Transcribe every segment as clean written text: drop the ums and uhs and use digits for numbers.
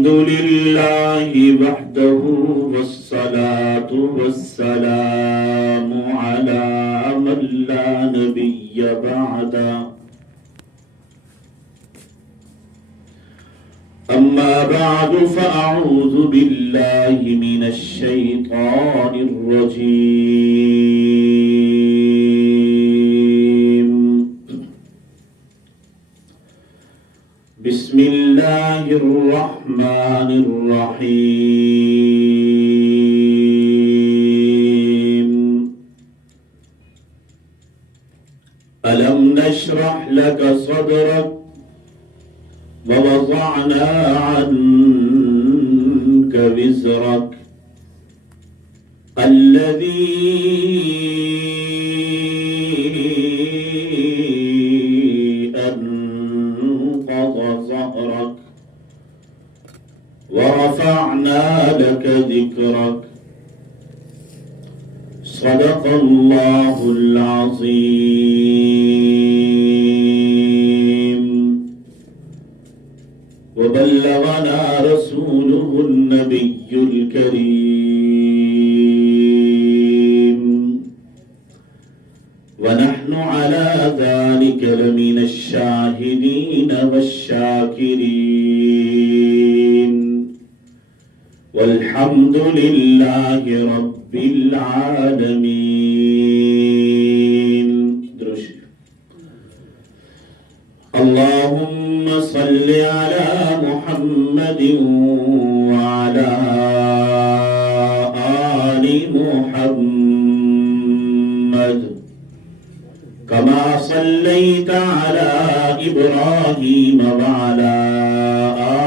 الحمد لله وحده والصلاة والسلام على من لا نبي بعده أما بعد فأعوذ بالله من الشيطان الرجيم بسم الله الرحمن الرحيم ألم نشرح لك صدرك ووضعنا عنك وزرك الذي أنقض ظهرك ورفعنا لك ذكرك صدق الله العظيم وبلغنا رسوله النبي الكريم ونحن على ذلك لمن الشاهدين والشاكرين والحمد لله رب العالمين. اللهم صل على محمد وعلى آل محمد كما صليت على إبراهيم وعلى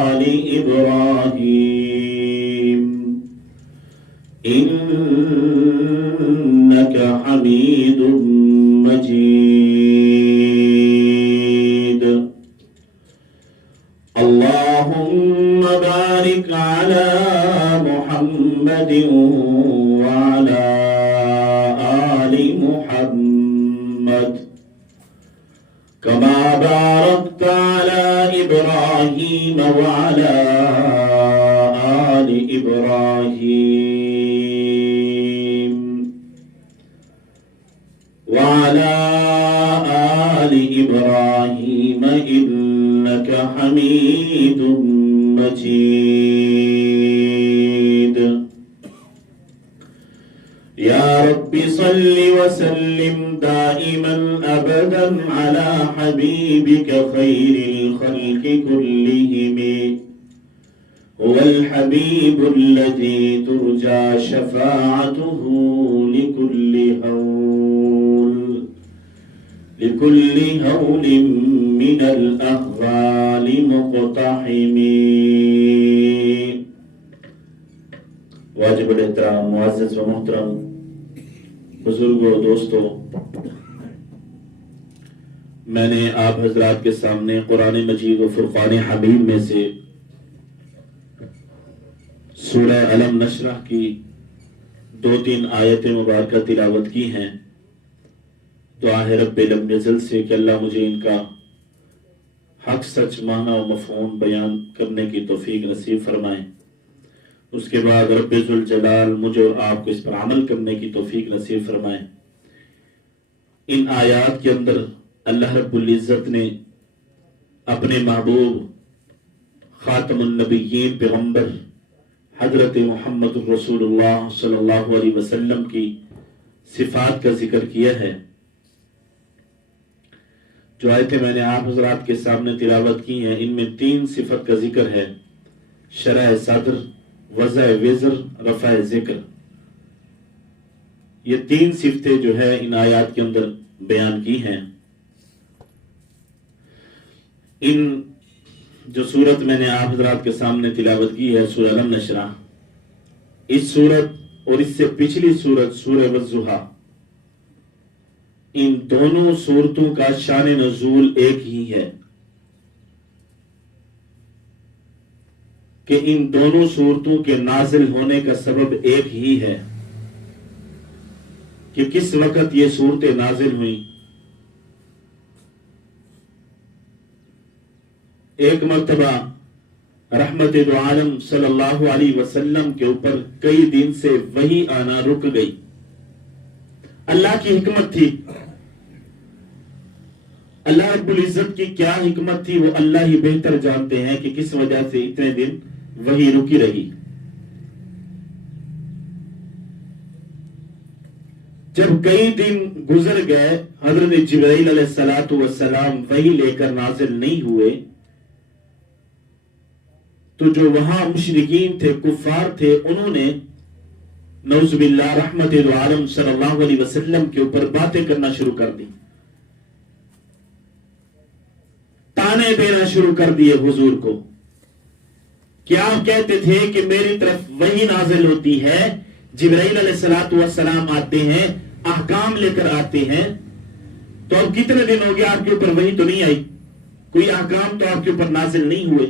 آل إبراهيم إنك حميد مجيد. اللهم بارك على محمد وعلى آل محمد كما باركت على إبراهيم وعلى آل إبراهيم وعلى آل إبراهيم إنك حميد مجيد. يا رب صل وسلم دائما أبدا على حبيبك خير الخلق كلهم هو الحبيب الذي ترجى شفاعته لكل هول من الأهوال مقتحم. واجب الاحترام معزز و محترم بزرگوں دوستوں، میں نے آپ حضرات کے سامنے قرآن مجید و فرقان حمید میں سے سورہ علم نشرح کی 2-3 آیتیں مبارکہ تلاوت کی ہیں. دعا ہے رب لم یزل سے کہ اللہ مجھے ان کا حق سچ معنی و مفہوم بیان کرنے کی توفیق نصیب فرمائیں. اس کے بعد رب ذوالجلال مجھے اور آپ کو اس پر عمل کرنے کی توفیق نصیب فرمائیں. ان آیات کے اندر اللہ رب العزت نے اپنے محبوب خاتم النبیین پیغمبر حضرت محمد رسول اللہ صلی اللہ علیہ وسلم کی صفات کا ذکر کیا ہے. جو آیتیں میں نے آپ حضرات کے سامنے تلاوت کی ہیں ان میں 3 صفت کا ذکر ہے: شرح صدر، وضع وزر، رفع ذکر. یہ 3 صفتیں جو ہے ان آیات کے اندر بیان کی ہیں. ان جو صورت میں نے آپ حضرات کے سامنے تلاوت کی ہے سورہ علم نشرح، اس صورت اور اس سے پچھلی صورت سورہ والضحیٰ، ان دونوں صورتوں کا شان نزول ایک ہی ہے کہ ان دونوں صورتوں کے نازل ہونے کا سبب ایک ہی ہے کہ کس وقت یہ صورتیں نازل ہوئیں. ایک مرتبہ رحمت دو عالم صلی اللہ علیہ وسلم کے اوپر کئی دن سے وحی آنا رک گئی. اللہ کی حکمت تھی. اللہ رب العزت کی کیا حکمت تھی وہ اللہ ہی بہتر جانتے ہیں کہ کس وجہ سے اتنے دن وحی رکی رہی. جب کئی دن گزر گئے حضرت جبرائیل علیہ السلام وحی لے کر نازل نہیں ہوئے تو جو وہاں مشرکین تھے کفار تھے انہوں نے نعوذ باللہ رحمت دو عالم صلی اللہ علیہ وسلم کے اوپر باتیں کرنا شروع کر دی. تانے دینا شروع کر دیے حضور کو کہ آپ کہتے تھے کہ میری طرف وحی نازل ہوتی ہے, جبرائیل علیہ السلام آتے ہیں, احکام لے کر آتے ہیں, تو اب کتنے دن ہو گیا آپ کے اوپر وحی تو نہیں آئی, کوئی احکام تو آپ کے اوپر نازل نہیں ہوئے.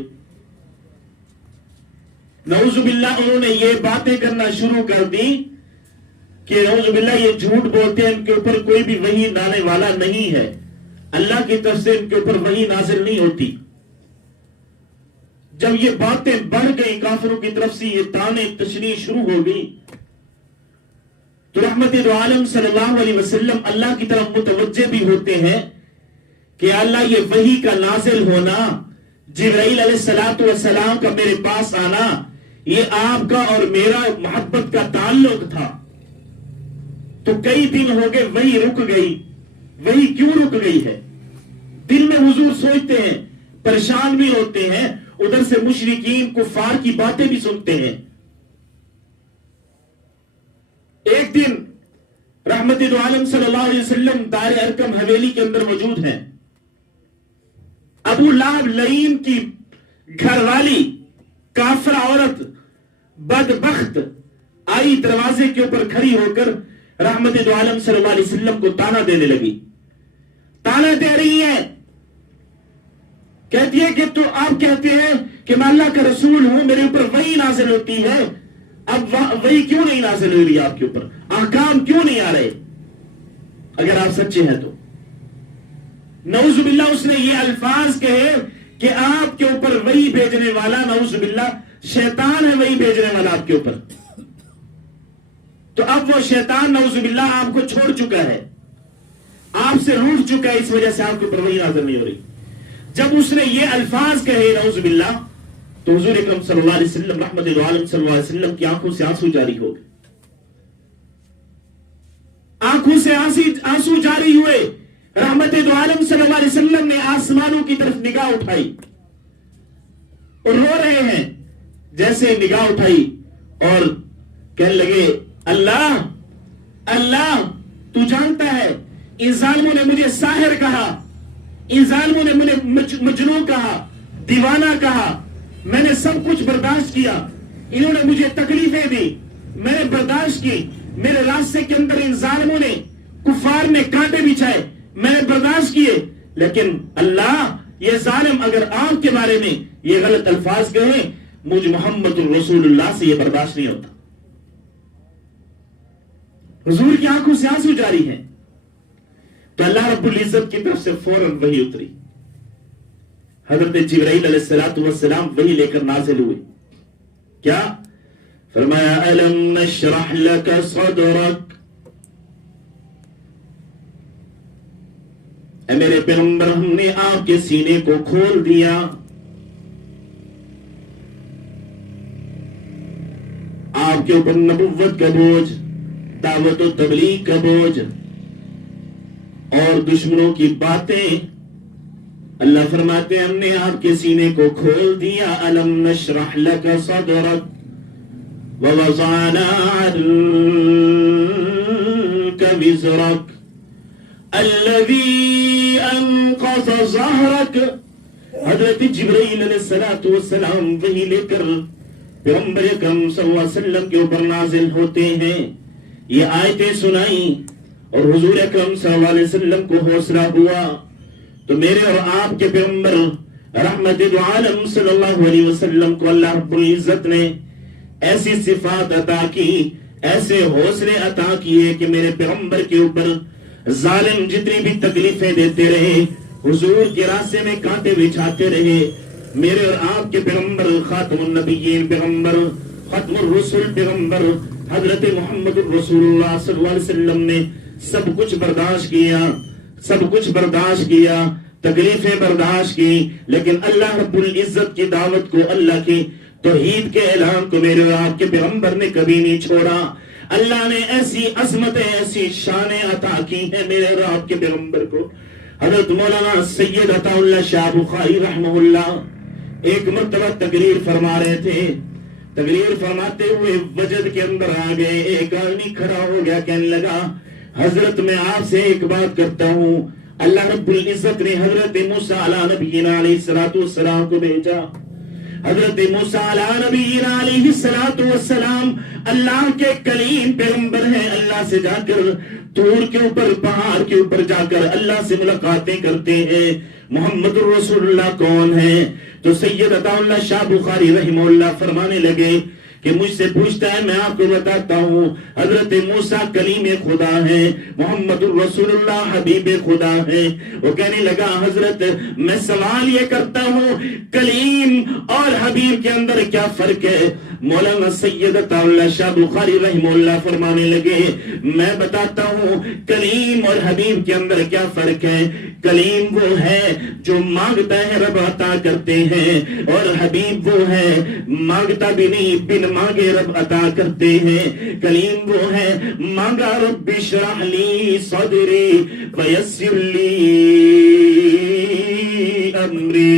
نعوذ باللہ انہوں نے یہ باتیں کرنا شروع کر دی کہ نعوذ باللہ یہ جھوٹ بولتے ہیں, ان کے اوپر کوئی بھی وحی لانے والا نہیں ہے, اللہ کی طرف سے ان کے اوپر وحی نازل نہیں ہوتی. جب یہ باتیں بڑھ گئی کافروں کی طرف سے, یہ تانے تشنیع شروع ہو گئی, تو رحمت دو عالم صلی اللہ علیہ وسلم اللہ کی طرف متوجہ بھی ہوتے ہیں کہ اللہ یہ وحی کا نازل ہونا, جبرائیل علیہ السلام کا میرے پاس آنا, یہ آپ کا اور میرا محبت کا تعلق تھا. تو کئی دن ہو گئے وحی رک گئی. وحی کیوں رک گئی ہے؟ دل میں حضور سوچتے ہیں, پریشان بھی ہوتے ہیں, ادھر سے مشرکین کفار کی باتیں بھی سنتے ہیں. ایک دن رحمت دو عالم صلی اللہ علیہ وسلم دار ارقم حویلی کے اندر موجود ہیں. ابو لہب لعین کی گھر والی کافر عورت بدبخت آئی, دروازے کے اوپر کھڑی ہو کر رحمت دو عالم صلی اللہ علیہ وسلم کو تانا دینے لگی. تانا دے رہی ہے, کہتی ہے کہ تو آپ کہتے ہیں کہ میں اللہ کا رسول ہوں, میرے اوپر وحی نازل ہوتی ہے, اب وحی کیوں نہیں نازل ہو رہی آپ کے اوپر, احکام کیوں نہیں آ رہے اگر آپ سچے ہیں تو؟ نعوذ باللہ اس نے یہ الفاظ کہے کہ آپ کے اوپر وحی بھیجنے والا نعوذ باللہ شیطان ہے, وحی بھیجنے والا آپ کے اوپر. تو اب وہ شیطان نعوذ باللہ آپ کو چھوڑ چکا ہے, آپ سے روٹ چکا ہے, اس وجہ سے آپ کے اوپر وحی نازل نہیں ہو رہی. جب اس نے یہ الفاظ کہے نعوذ باللہ تو حضور اکرم صلی اللہ علیہ وسلم رحمت دو عالم صلی اللہ علیہ وسلم کی آنکھوں سے آنسو جاری ہو گئے. آنکھوں سے آنسو جاری ہوئے. رحمت دو عالم صلی اللہ علیہ وسلم نے آسمانوں کی طرف نگاہ اٹھائی اور رو رہے ہیں. جیسے نگاہ اٹھائی اور کہنے لگے, اللہ اللہ تو جانتا ہے ان ظالموں نے مجھے ساحر کہا, ان ظالموں نے مجھے مجنون کہا, دیوانہ کہا, میں نے سب کچھ برداشت کیا, انہوں نے مجھے تکلیفیں دی, میں نے برداشت کی, میرے راستے کے اندر ان ظالموں نے کفار نے کانٹے بچھائے, میں نے برداشت کیے, لیکن اللہ یہ ظالم اگر آپ کے بارے میں یہ غلط الفاظ کہیں, مجھ محمد الرسول اللہ سے یہ برداشت نہیں ہوتا. حضور کی آنکھوں سے آنسو جاری ہیں. تو اللہ رب العزت کی طرف سے فوراً وحی اتری. حضرت جبرائیل علیہ السلام وحی لے کر نازل ہوئے. کیا فرمایا؟ الم نشرح لك صدرك, اے میرے پیغمبر ہم نے آپ کے سینے کو کھول دیا, آپ کے اوپر نبوت کا بوجھ, دعوت و تبلیغ کا بوجھ اور دشمنوں کی باتیں, اللہ فرماتے ہیں ہم نے آپ کے سینے کو کھول دیا. الم نشرح لك صدرك ووضعنا عنك وزرك الذي انقض ظهرك. حضرت جبرائیل علیہ السلام وحی لے کر پیغمبر اکرم صلی اللہ علیہ وسلم کے اوپر نازل ہوتے ہیں. یہ آیتیں سنائی اور حضور اکرم صلی اللہ علیہ وسلم کو حوصلہ ہوا. تو میرے اور آپ کے پیغمبر رحمت دو عالم صلی اللہ علیہ وسلم کو اللہ رب العزت نے ایسی صفات عطا کی, ایسے حوصلے عطا کیے کہ میرے پیغمبر کے اوپر ظالم جتنی بھی تکلیفیں دیتے رہے, حضور کے راستے میں کانٹے بچھاتے رہے, میرے اور آپ کے پیغمبر خاتم النبیین پیغمبر ختم الرسل پیغمبر حضرت محمد رسول اللہ صلی اللہ علیہ وسلم نے سب کچھ برداشت کیا، سب کچھ برداشت کیا، تکلیفیں برداشت کی، لیکن اللہ رب العزت کی دعوت کو، اللہ کی توحید کے اعلان کو میرے اور آپ کے پیغمبر نے کبھی نہیں چھوڑا۔ اللہ نے ایسی عظمتیں، ایسی شانیں عطا کی ہیں میرے اور آپ کے پیغمبر کو۔ حضرت مولانا سید عطا اللہ شاہ بخاری رحمہ اللہ ایک مرتبہ تقریر فرما رہے تھے، تقریر فرماتے ہوئے وجد کے اندر آ گئے، ایک آدمی کھڑا ہو گیا، کہنے لگا حضرت میں آپ سے ایک بات کرتا ہوں، اللہ رب العزت نے حضرت موسیٰ علیہ نبینا علیہ السلام کو بھیجا۔ حضرت موسیٰ علیہ نبینا علیہ السلام اللہ کے کلیم پیغمبر ہیں، اللہ سے جا کر طور کے اوپر، پہاڑ کے اوپر جا کر اللہ سے ملاقاتیں کرتے ہیں۔ محمد رسول اللہ کون ہے؟ تو سید عطا اللہ شاہ بخاری رحمہ اللہ فرمانے لگے کہ مجھ سے پوچھتا ہے، میں آپ کو بتاتا ہوں، حضرت موسیٰ کلیم خدا ہے، محمد الرسول اللہ حبیب خدا ہے۔ وہ کہنے لگا حضرت میں سوال یہ کرتا ہوں کلیم اور حبیب کے اندر کیا فرق ہے؟ مولانا سید عطا اللہ شاہ بخاری رحمہ اللہ فرمانے لگے میں بتاتا ہوں کلیم اور حبیب کے اندر کیا فرق ہے۔ کلیم وہ ہے جو مانگتا ہے رب عطا کرتے ہیں، اور حبیب وہ ہے مانگتا بھی نہیں، بن مانگے رب عطا کرتے ہیں۔ کلیم وہ ہے مانگا رب اشرح لی صدری ویسر لی امری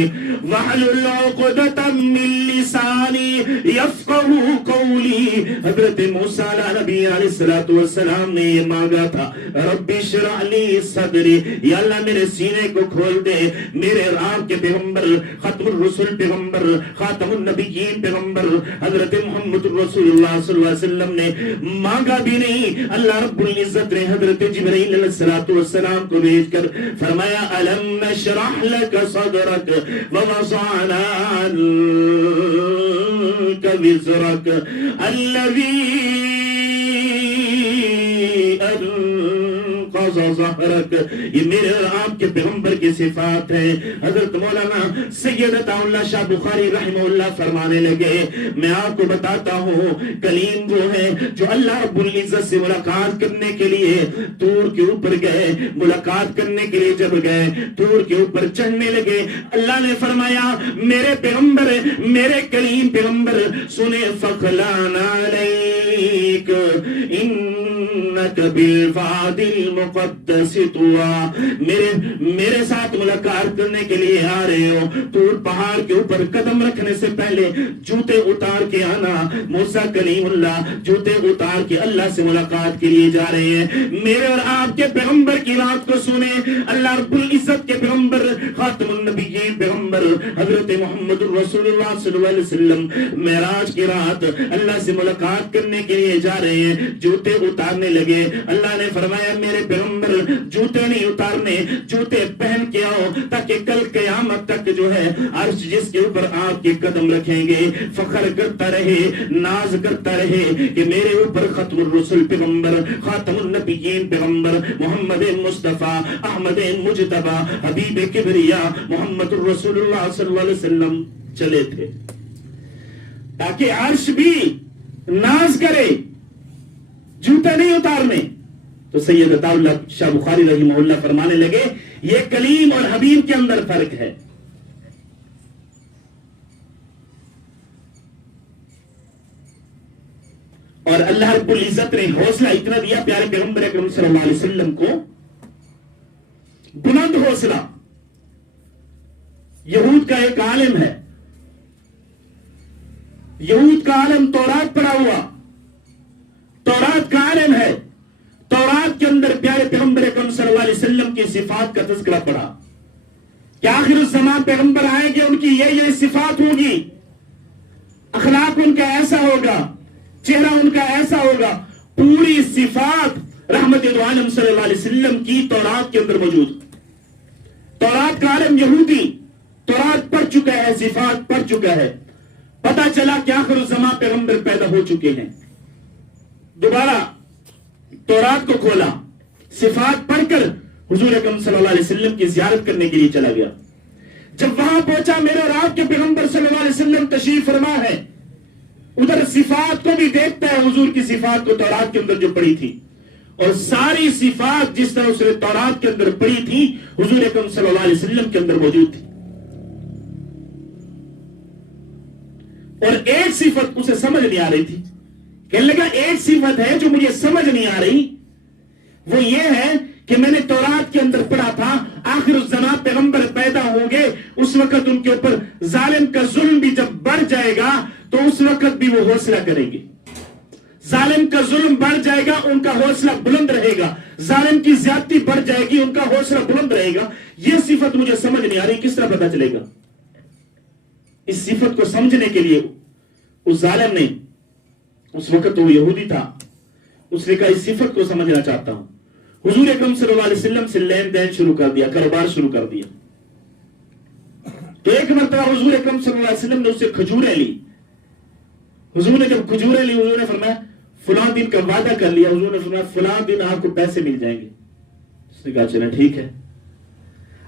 واحلل عقدۃ من لسانی یفقہوا قولی۔ حضرت موسیٰ علیہ نبی علیہ السلام نے یہ مانگا تھا، رب اشرح لی صدری، یا اللہ میرے سینے کو کھول دے۔ میرے آپ کے پیغمبر ختم الرسل پیغمبر خاتم النبیین پیغمبر حضرت محمد رسول اللہ صلی اللہ علیہ وسلم نے مانگا بھی نہیں، اللہ رب العزت نے حضرت جبرائیل علیہ السلام کو بھیج کر فرمایا الم نشرح لک صدرک ووضعنا عنک وزرک الذی انقض ظہرک۔ یہ میرے اور آپ کے پیغمبر کی صفات ہے۔ حضرت مولانا سید عطا اللہ شاہ بخاری رحمہ اللہ فرمانے لگے میں آپ کو بتاتا ہوں کلیم وہ ہے جو اللہ رب العزت سے ملاقات کرنے کے لیے طور کے اوپر گئے، ملاقات کرنے کے لیے جب گئے طور کے اوپر چڑھنے لگے، اللہ نے فرمایا میرے پیغمبر، میرے کلیم پیغمبر سنے فخلان علیک انک بالواد المقدس طویٰ، میرے ساتھ ملاقات کرنے کے لیے آ رہے ہو، طور پہاڑ کے اوپر قدم رکھنے سے پہلے جوتے اتار کے آنا۔ موسیٰ کلیم اللہ جوتے اتار کے اللہ سے ملاقات کے لیے جا رہے ہیں۔ میرے اور آپ کے پیغمبر کی بات کو سنے، اللہ رب العزت کے پیغمبر خاتم النبیین پیغمبر حضرت محمد رسول اللہ صلی اللہ علیہ وسلم معراج کی رات اللہ سے ملاقات کرنے کے لیے جا رہے ہیں، جوتے اتارنے لگے۔ اللہ نے فرمایا میرے پیغمبر جوتے نہیں اتارنے، جوتے پہن کے آؤ تاکہ کل قیامت تک جو ہے عرش جس کے اوپر آپ کے قدم رکھیں گے فخر کرتا رہے، ناز کرتا رہے کہ میرے اوپر ختم الرسل پیغمبر خاتم النبیین پیغمبر محمد مصطفیٰ احمد مجتبی حبیب کبریا محمد رسول اللہ صلی اللہ علیہ وسلم چلے تھے، تاکہ عرش بھی ناز کرے، جوتے نہیں اتارنے۔ تو سید عطا اللہ شاہ بخاری رحمہ اللہ فرمانے لگے یہ کلیم اور حبیب کے اندر فرق ہے۔ اور اللہ رب العزت نے حوصلہ اتنا دیا پیارے پیغمبر اکرم صلی اللہ علیہ وسلم کو، بلند حوصلہ۔ یہود کا ایک عالم ہے، یہود کا عالم تورات پڑھا ہوا، تورات کا عالم ہے، تورات کے اندر پیارے پیغمبر اکرم صلی اللہ علیہ وسلم کی صفات کا تذکرہ پڑھا کہ آخر الزمان پیغمبر آئیں گے، ان کی یہ صفات ہوگی، اخلاق ان کا ایسا ہوگا، چہرہ ان کا ایسا ہوگا، پوری صفات رحمت دو عالم صلی اللہ علیہ وسلم کی تورات کے اندر موجود۔ تورات کا عالم یہودی تورات پڑھ چکا ہے، صفات پڑھ چکا ہے، پتا چلا کہ آخر الزمان پیغمبر پیدا ہو چکے ہیں، دوبارہ تورات کو کھولا، صفات پڑھ کر حضور اکرم صلی اللہ علیہ وسلم کی زیارت کرنے کے لیے چلا گیا۔ جب وہاں پہنچا میرے اور آپ کے پیغمبر صلی اللہ علیہ وسلم تشریف فرما ہے، ادھر صفات کو بھی دیکھتا ہے، حضور کی صفات کو تورات کے اندر جو پڑی تھی، اور ساری صفات جس طرح اس نے تورات کے اندر پڑی تھی حضور اکرم صلی اللہ علیہ وسلم کے اندر موجود تھی، اور ایک صفت اسے سمجھ نہیں آ رہی تھی. کہنے لگا ایک صفت ہے جو مجھے سمجھ نہیں آ رہی، وہ یہ ہے کہ میں نے تورات کے اندر پڑھا تھا آخر الزمان پیغمبر پیدا ہوں گے، اس وقت ان کے اوپر ظالم کا ظلم بھی جب بڑھ جائے گا تو اس وقت بھی وہ حوصلہ کریں گے. ظالم کا ظلم بڑھ جائے گا، ان کا حوصلہ بلند رہے گا. ظالم کی زیادتی بڑھ جائے گی، ان کا حوصلہ بلند رہے گا. یہ صفت مجھے سمجھ نہیں آ رہی، کس طرح پتا چلے گا؟ اس صفت کو سمجھنے کے لیے اس ظالم نے، اس وقت وہ یہودی تھا، اس نے کہا اس صفت کو سمجھنا چاہتا ہوں. حضور اکرم صلی اللہ علیہ وسلم سے لین دین شروع کر دیا، کاروبار شروع کر دیا. تو ایک مرتبہ حضور اکرم صلی اللہ علیہ وسلم نے اس سے کھجوریں لی. حضور نے جب کھجوریں لی، حضور نے فرمایا فلاں دن کا وعدہ کر لیا. حضور نے فرمایا فلاں دن آپ کو پیسے مل جائیں گے. اس نے کہا چلے ٹھیک ہے.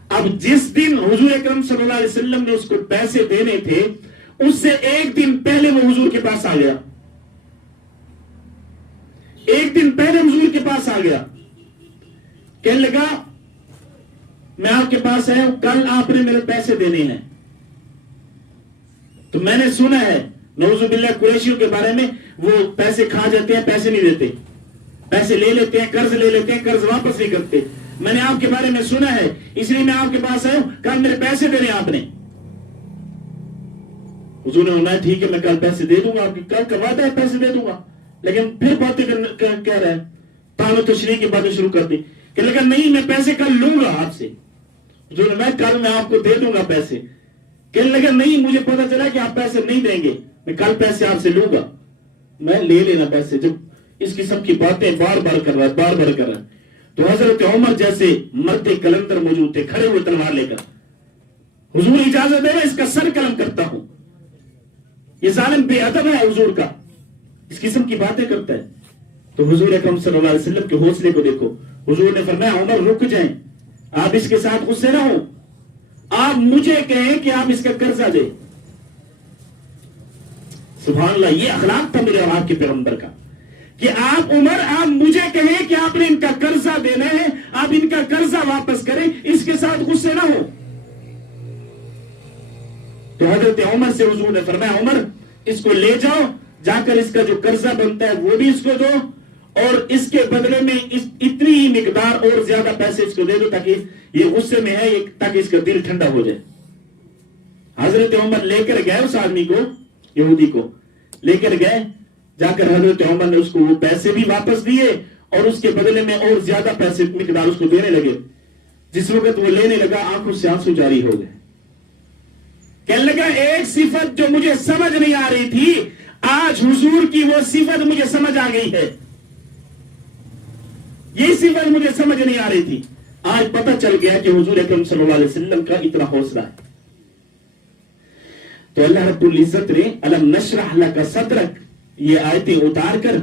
اب جس دن حضور اکرم صلی اللہ علیہ وسلم نے اس کو پیسے دینے تھے، اس سے ایک دن پہلے وہ حضور کے پاس آ گیا. ایک دن پہلے حضور کے پاس آ گیا، کہنے لگا میں آپ کے پاس آیا ہوں، کل آپ نے میرے پیسے دینے ہیں. تو میں نے سنا ہے نعوذ باللہ قریشیوں کے بارے میں، وہ پیسے کھا جاتے ہیں، پیسے نہیں دیتے، پیسے لے لیتے ہیں، قرض لے لیتے ہیں، قرض واپس نہیں کرتے. میں نے آپ کے بارے میں سنا ہے، اس لیے میں آپ کے پاس آیا ہوں، کل میرے پیسے دینے آپ نے. حضور نے فرمایا ٹھیک ہے میں کل پیسے دے دوں گا، آپ کی کل کا وعدہ ہے پیسے دے دوں گا. لیکن پھر باتیں کہہ رہا ہے، تعلق تشریح کی باتیں شروع کر دی کہ لیکن نہیں میں پیسے کل لوں گا آپ سے. حضور نے میں کل میں آپ کو دے دوں گا پیسے. کہنے لگا نہیں مجھے پتا چلا کہ آپ پیسے نہیں دیں گے، میں کل پیسے آپ سے لوں گا، میں لے لینا پیسے. جب اس قسم کی باتیں بار بار کر رہا ہے تو حضرت عمر جیسے مرد کلندر موجود تھے، کھڑے ہوئے تلوار لے کر. حضور اجازت دے اس کا سر قلم کرتا ہوں. یہ ظالم بے ادب ہے حضور کا، اس قسم کی باتیں کرتا ہے. تو حضور اکرم صلی اللہ علیہ وسلم کے حوصلے کو دیکھو. حضور نے فرمایا عمر رک جائیں، آپ اس کے ساتھ غصے نہ ہو، آپ مجھے کہیں کہ آپ اس کا قرضہ دیں. سبحان اللہ، یہ اخلاق تھا میرے اور آپ کے پیغمبر کا کہ آپ عمر آپ مجھے کہیں کہ آپ نے ان کا قرضہ دینا ہے، آپ ان کا قرضہ واپس کریں، اس کے ساتھ غصے نہ ہو. تو حضرت عمر سے حضور نے فرمایا عمر اس کو لے جاؤ، جا کر اس کا جو قرضہ بنتا ہے وہ بھی اس کو دو، اور اس کے بدلے میں اتنی ہی مقدار اور زیادہ پیسے اس کو دے دو تاکہ یہ غصے میں ہے، تاکہ اس کا دل ٹھنڈا ہو جائے. حضرت عمر لے کر گئے اس آدمی کو، یہودی کو لے کر گئے. جا کر حضرت عمر نے اس کو وہ پیسے بھی واپس دیے اور اس کے بدلے میں اور زیادہ پیسے مقدار اس کو دینے لگے. جس وقت وہ لینے لگا آنکھوں سے آنسو جاری ہو گئے. کہنے لگا ایک صفت جو مجھے سمجھ نہیں آ رہی تھی، آج حضور کی وہ صفت مجھے سمجھ آ گئی ہے. یہ صفت مجھے سمجھ نہیں آ رہی تھی، آج پتہ چل گیا کہ حضور اکرم صلی اللہ علیہ وسلم کا اتنا حوصلہ ہے. تو اللہ رب العزت نے الم نشرح لک صدرک یہ آیتیں اتار کر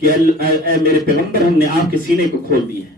کہ اے میرے پیغمبر ہم نے آپ کے سینے کو کھول دی ہے.